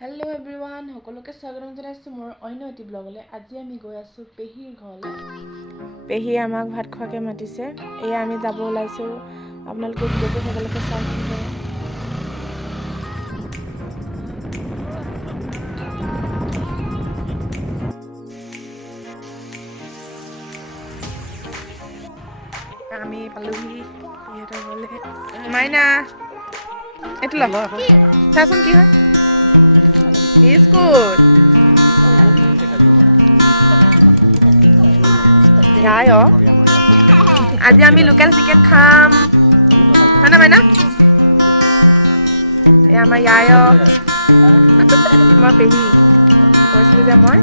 Hello' everyone, সকলোকে স্বাগতম জনাইছোঁ মোৰ অন্য এটি ব্লগলৈ। আজি আমি গৈ আছোঁ পেহীৰ ঘৰলৈ। পেহীয়ে আমাক ভাত খোৱাকৈ মাতিছে। এয়া আমি যাব ওলাইছোঁ। আপোনালোকে ভিডিঅ'টো সকলোকে চাই থাকিব। আমি পালোহি সিহঁতৰ ঘৰলৈ। মাইনা এইটো ল'ব চাচোন কি হয় বিস্কুট। আজি আমি লোকেল চিকেন খাম, হয়নে মাইনা? এয়া আমাৰ ইয়াৰ তোমাৰ পেহী কৈছিলোঁ যে মই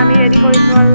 আমি ৰেডি কৰিছোঁ আৰু